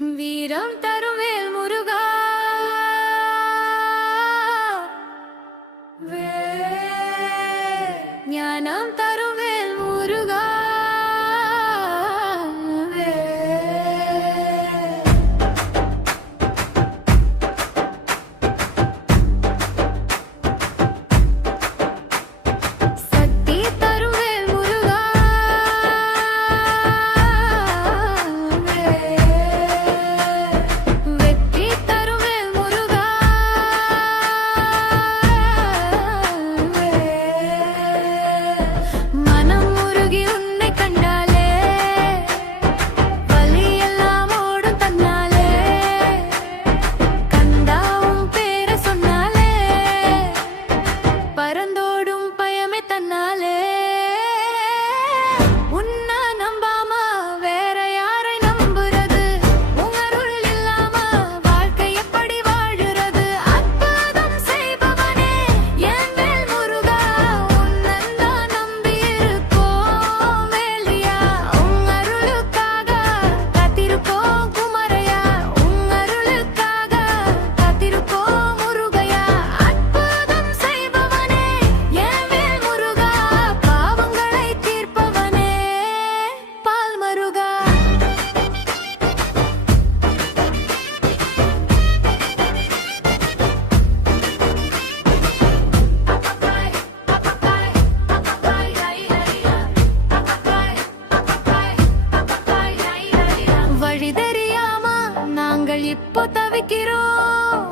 வீரம் தருவேல் முருகா ஞானம் தருவேல் முருகா சக்தி தருவேல் முருகா வெற்றி தருவேல் முருகா மனம் உருகி உன்னை கண்டாலே வலி எல்லாம் ஓடும் தன்னாலே கந்தாவும் பேர சொன்னாலே பறந்தோடும் பயமே தன்னாலே உன்னை நம்பாம வேற யாரை நம்புறது உங்கருள் இல்லாம வாழ்க்கை எப்படி வாழுறது அற்புதம் செய்பவனே என் வேல் முருகா உன்னந்தான் நம்பி இருக்கோம் வேலியா உங்கருளுக்காக காத்திருக்கோம் குமரையா உங்கருளுக்காக காத்திருக்கோம் முருகையா அற்புதம் செய்பவனே என் வேல் முருகா பாவங்களை தீர்ப்பவனே பால் மருகா வழி தெரியாம நாங்கள் இப்போ தவிக்கிறோம்